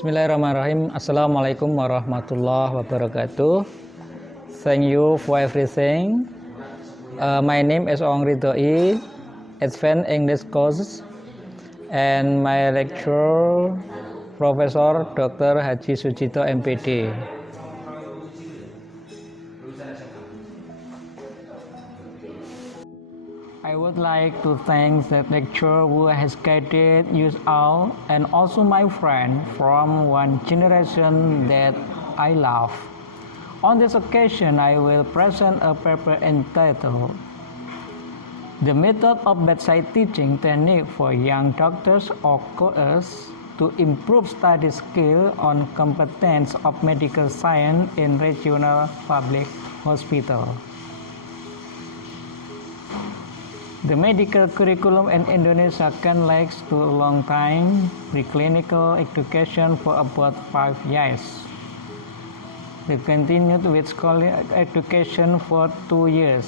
Bismillahirrahmanirrahim. Assalamualaikum warahmatullahi wabarakatuh. Thank you for everything. My name is Oong Ridhoi, Advanced English course, and my lecturer, Professor Dr. Haji SUJITO M.PD. I would like to thank the lecturer who has guided you all and also my friend from one generation that I love. On this occasion, I will present a paper entitled The Method of Bedside Teaching Technique for Young Doctors or Co-eds to Improve Study Skill on Competence of Medical Science in Regional Public Hospital. The medical curriculum in Indonesia can last to a long time, preclinical education for about 5 years. They continued with school education for 2 years.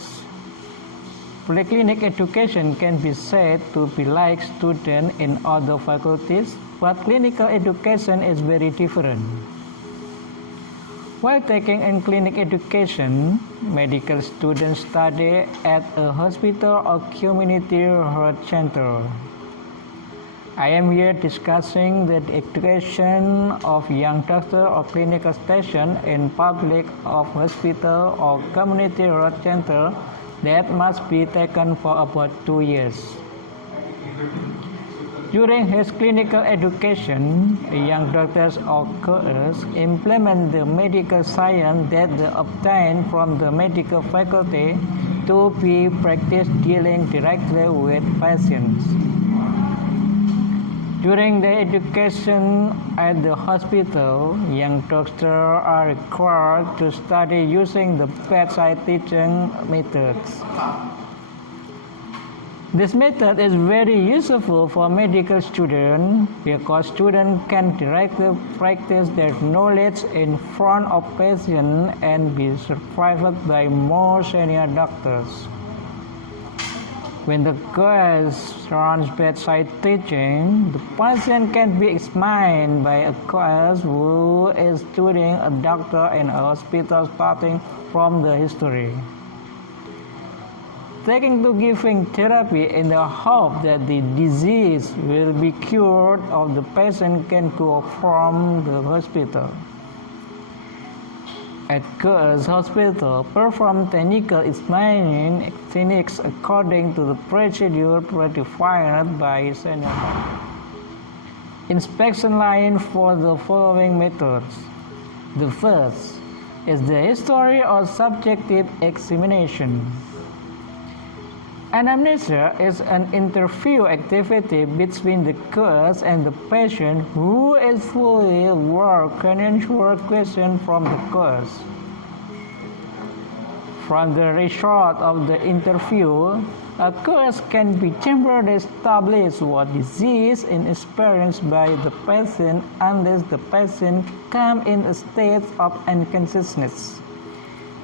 Preclinical education can be said to be like students in other faculties, but clinical education is very different. While taking in clinic education, medical students study at a hospital or community health center. I am here discussing the education of young doctor or clinical station in public of hospital or community health center that must be taken for about 2 years. During his clinical education, young doctors or co-eds implement the medical science that they obtain from the medical faculty to be practiced dealing directly with patients. During the education at the hospital, young doctors are required to study using the bedside teaching methods. This method is very useful for medical students because students can directly practice their knowledge in front of patients and be supervised by more senior doctors. When the co-eds runs bedside teaching, the patient can be examined by a co-ed who is studying a doctor in a hospital starting from the history. Taking to giving therapy in the hope that the disease will be cured or the patient can go from the hospital. At co-ed hospital, perform technical examining techniques according to the procedure predefined by senior doctor. Inspection line for the following methods. The first is the history or subjective examination. Anamnesia is an interview activity between the co-ed and the patient who is fully aware can answer questions from the co-ed. From the result of the interview, a co-ed can be temporarily establish what disease is experienced by the patient unless the patient comes in a state of unconsciousness.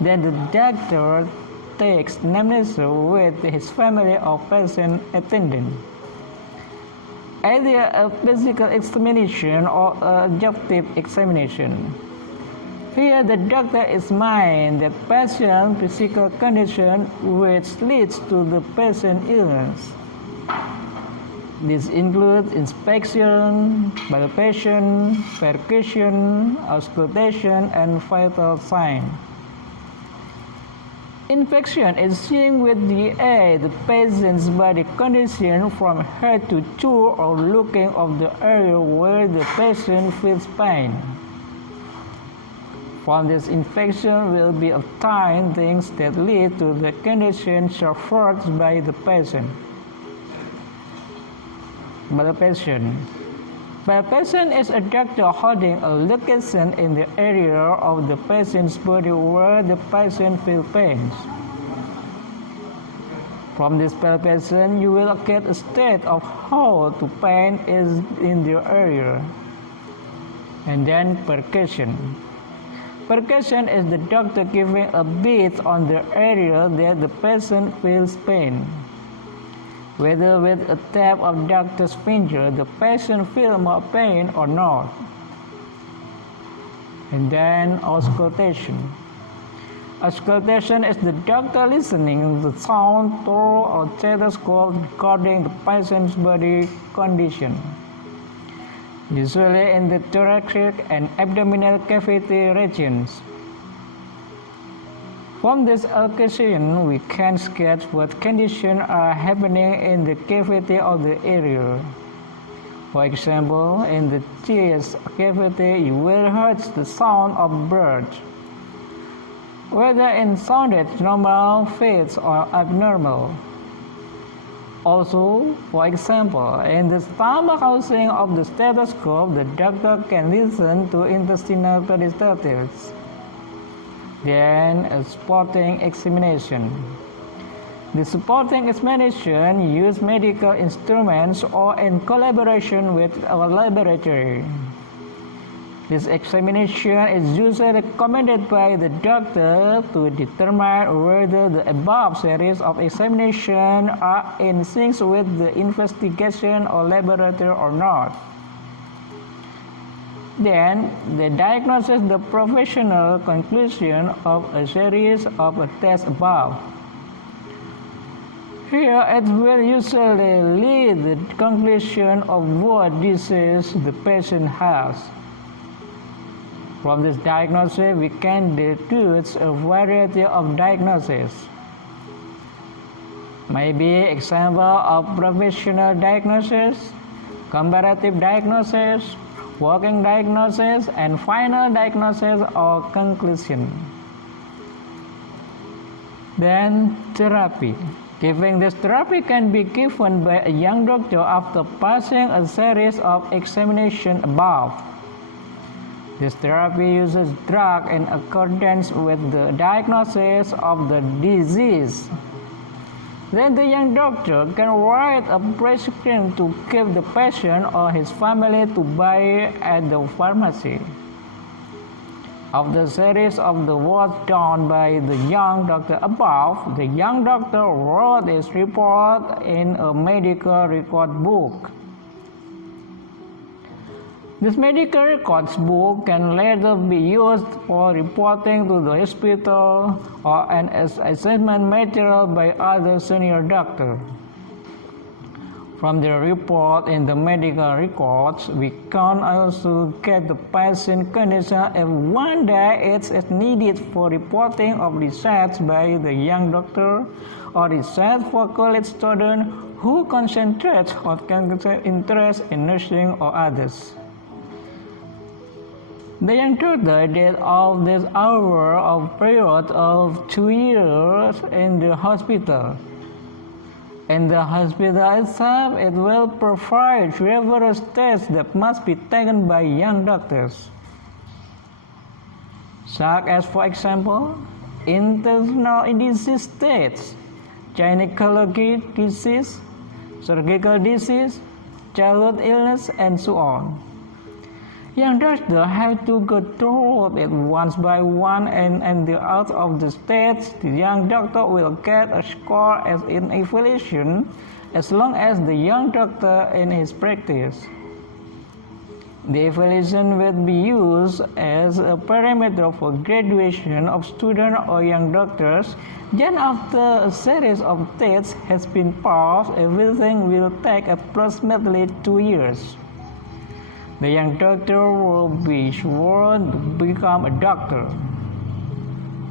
Then the doctor takes anamnesis with his family or patient attendant. Either a physical examination or objective examination. Here the doctor examines the patient's physical condition which leads to the patient's illness. This includes inspection, palpation, percussion, auscultation, and vital signs. Inspection is seen with the eye the patient's body condition from head to toe or looking of the area where the patient feels pain. From this inspection will be obtained things that lead to the condition suffered by the patient. Palpation. Palpation is a doctor holding a location in the area of the patient's body where the patient feels pain. From this palpation, you will get a state of how the pain is in the area. And then percussion. Percussion is the doctor giving a beat on the area that the patient feels pain. Whether with a tap of doctor's finger the patient feels more pain or not. And then auscultation. Auscultation is the doctor listening to the sound through a stethoscope recording the patient's body condition, usually in the thoracic and abdominal cavity regions. From this occasion, we can sketch what conditions are happening in the cavity of the area. For example, in the chest cavity, you will hear the sound of birds, whether it sounded normal, fits, or abnormal. Also, for example, in the stomach housing of the stethoscope, the doctor can listen to intestinal peristaltics. Then, a supporting examination. The supporting examination uses medical instruments or in collaboration with a laboratory. This examination is usually recommended by the doctor to determine whether the above series of examinations are in sync with the investigation or laboratory or not. Then, the diagnosis the professional conclusion of a series of tests above. Here, it will usually lead the conclusion of what disease the patient has. From this diagnosis, we can deduce a variety of diagnoses. Maybe example of professional diagnosis, comparative diagnosis, working diagnosis, and final diagnosis or conclusion. Then, therapy. Giving this therapy can be given by a young doctor after passing a series of examinations above. This therapy uses drugs in accordance with the diagnosis of the disease. Then the young doctor can write a prescription to give the patient or his family to buy at the pharmacy. Of the series of the work done by the young doctor above, the young doctor wrote his report in a medical record book. This medical records book can later be used for reporting to the hospital or as assessment material by other senior doctors. From the report in the medical records, we can also get the patient condition if one day it is needed for reporting of research by the young doctor or research for college students who concentrate on interest in nursing or others. The young doctor did all this over a period of 2 years in the hospital. In the hospital itself, it will provide several tests that must be taken by young doctors, such as, for example, intestinal disease tests, gynecology disease, surgical disease, childhood illness, and so on. Young doctors have to go through it one by one, and the out of the states, the young doctor will get a score as in evaluation as long as the young doctor in his practice. The evaluation will be used as a parameter for graduation of students or young doctors. Then after a series of tests has been passed, everything will take approximately 2 years. The young doctor will be sworn to become a doctor.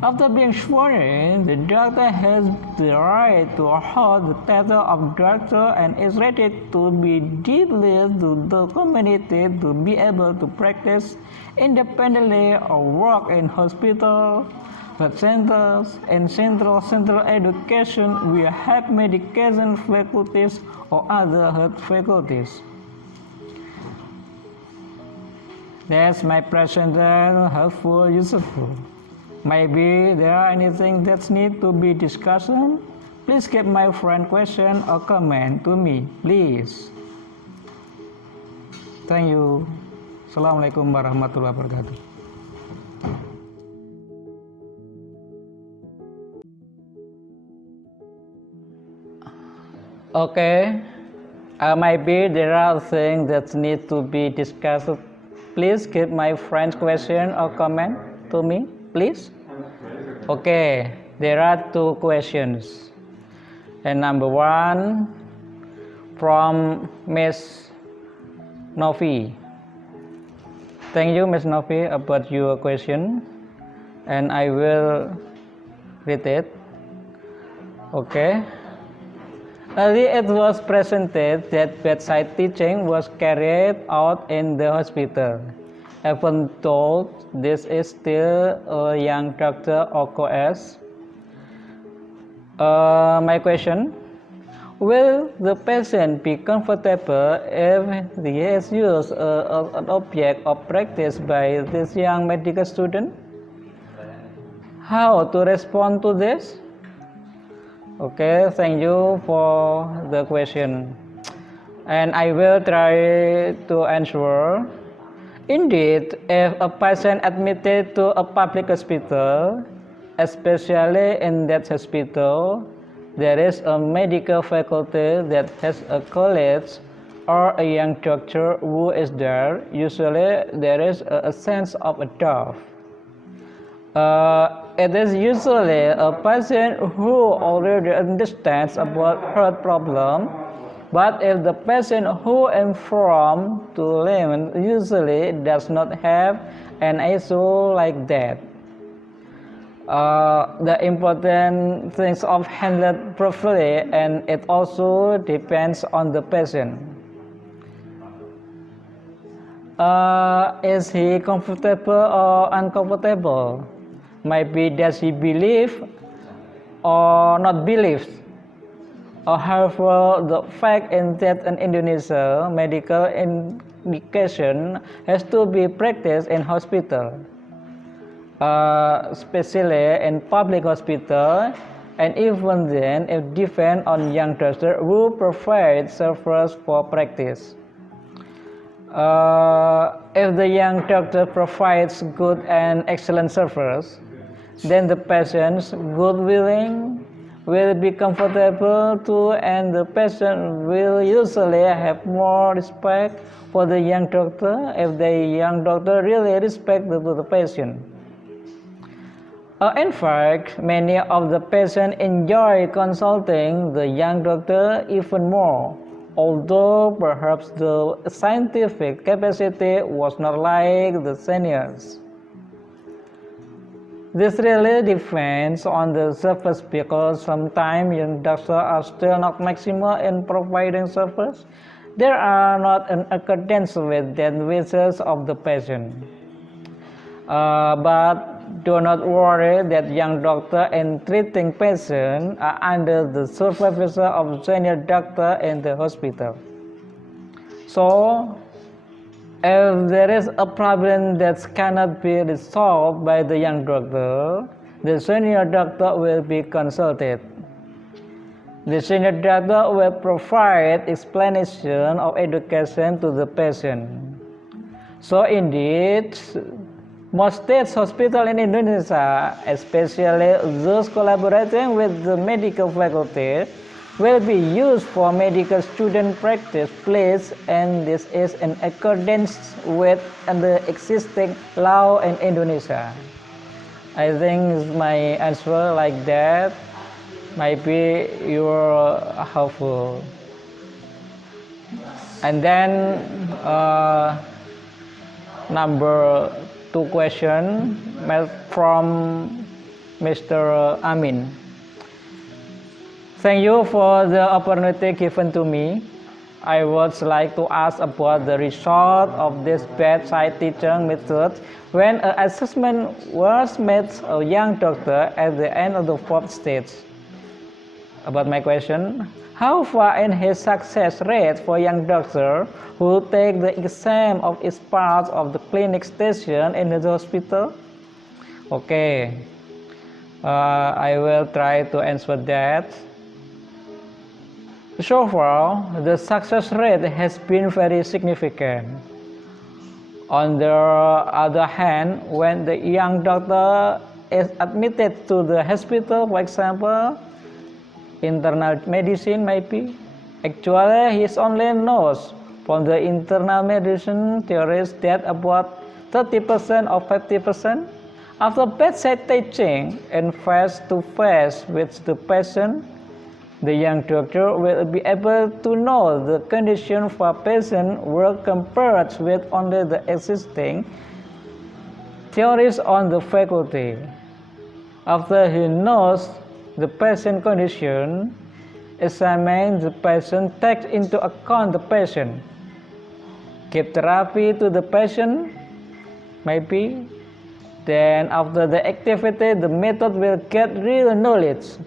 After being sworn in, the doctor has the right to hold the title of doctor and is ready to be deeply to the community to be able to practice independently or work in hospital, health centers, and central education via health medication faculties or other health faculties. That's my presentation, helpful, useful. Maybe there are anything that need to be discussed. Please keep my friend question or comment to me, please. Thank you. Assalamualaikum warahmatullahi wabarakatuh. Okay. Maybe there are things that need to be discussed please give my friend's question or comment to me, please. Okay, there are two questions. And number one, from Miss Novi. Thank you, Miss Novi, about your question, and I will read it. Okay. Earlier it was presented that bedside teaching was carried out in the hospital. Even though this is still a young doctor or co-S. My question, will the patient be comfortable if he is used an object of practice by this young medical student? How to respond to this? Okay, thank you for the question. And I will try to answer. Indeed, if a patient admitted to a public hospital, especially in that hospital, there is a medical faculty that has a college or a young doctor who is there. Usually, there is a sense of a doubt. It is usually a patient who already understands about heart problem, but if the patient who informed to layman usually does not have an issue like that. The important things of handled properly, and it also depends on the patient. Is he comfortable or uncomfortable? Maybe does he believe or not believe? However, the fact is that in Indonesia, medical education has to be practiced in hospital, especially in public hospital, and even then it depends on young doctor who provide service for practice. If the young doctor provides good and excellent service, then the patient's good willing will be comfortable too, and the patient will usually have more respect for the young doctor if the young doctor really respects the patient. In fact, many of the patients enjoy consulting the young doctor even more, although perhaps the scientific capacity was not like the seniors. This really depends on the service, because sometimes young doctors are still not maximal in providing service. They are not in accordance with the wishes of the patient. But do not worry that young doctor in treating patients are under the supervision of senior doctor in the hospital. So, if there is a problem that cannot be resolved by the young doctor, the senior doctor will be consulted. The senior doctor will provide explanation of education to the patient. So indeed, most state hospitals in Indonesia, especially those collaborating with the medical faculty, will be used for medical student practice place, and this is in accordance with the existing law in Indonesia. I think my answer like that might be you're helpful. And then number 2 question from Mr. Amin. Thank you for the opportunity given to me. I would like to ask about the result of this bedside teaching method when an assessment was made a young doctor at the end of the 4th stage. About my question, how far in his success rate for young doctor who take the exam of each part of the clinic station in the hospital? Okay, I will try to answer that. So far, the success rate has been very significant. On the other hand, when the young doctor is admitted to the hospital, for example, internal medicine maybe, actually he only knows From the internal medicine theories that about 30% or 50% after bedside teaching and face-to-face with the patient, the young doctor will be able to know the condition for patient work compared with only the existing theories on the faculty. After he knows the patient condition, examine the patient, takes into account the patient, give therapy to the patient, maybe. Then after the activity, the method will get real knowledge.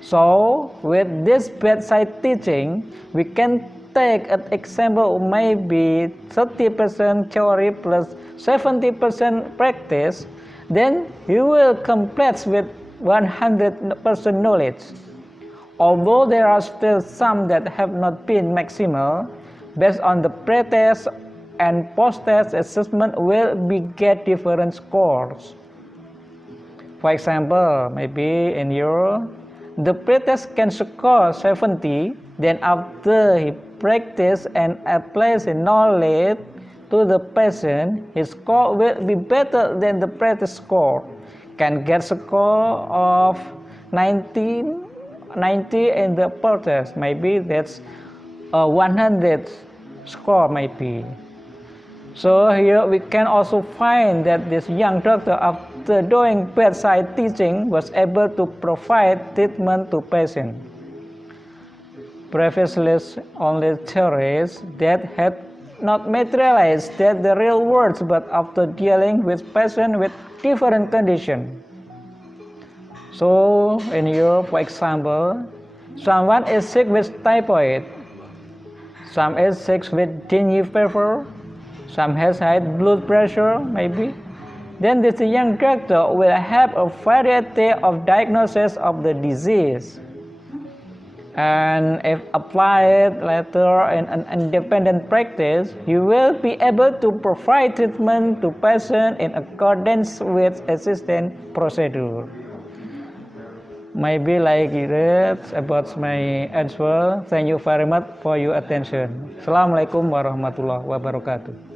So with this bedside teaching, we can take an example, maybe 30% theory plus 70% practice. Then you will complete with 100% knowledge. Although there are still some that have not been maximal, based on the pre-test and post-test assessment will be get different scores. For example, maybe in your the pre-test can score 70, then after he practice and applies the knowledge to the patient, his score will be better than the pre-test score. Can get score of 90 in the post-test, maybe that's 100 score maybe. So here we can also find that this young doctor, after doing bedside teaching, was able to provide treatment to patients. Previously, only theories that had not materialized that the real words, but after dealing with patients with different conditions. So in Europe, for example, someone is sick with typhoid, some is sick with dengue fever, some has high blood pressure maybe. Then this young doctor will have a variety of diagnosis of the disease. And if applied later in an independent practice, you will be able to provide treatment to patients in accordance with existing procedure. Maybe like that about my answer. Thank you very much for your attention. Assalamualaikum warahmatullahi wabarakatuh.